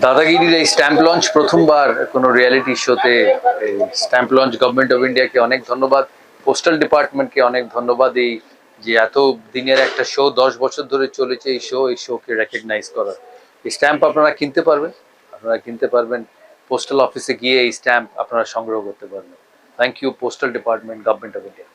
দাদাগিরির এই stamp launch প্রথমবার কোনো রিয়েলিটি শোতে। এই স্ট্যাম্প লঞ্চ গভর্নমেন্ট অফ ইন্ডিয়াকে অনেক ধন্যবাদ, পোস্টাল ডিপার্টমেন্টকে অনেক ধন্যবাদ। এই যে এত দিনের একটা শো, 10 বছর ধরে চলেছে এই শোকে রেকগনাইজ করার। এই স্ট্যাম্প আপনারা কিনতে পারবেন পোস্টাল অফিসে গিয়ে এই স্ট্যাম্প আপনারা সংগ্রহ করতে পারবেন। Thank you postal department, government of India.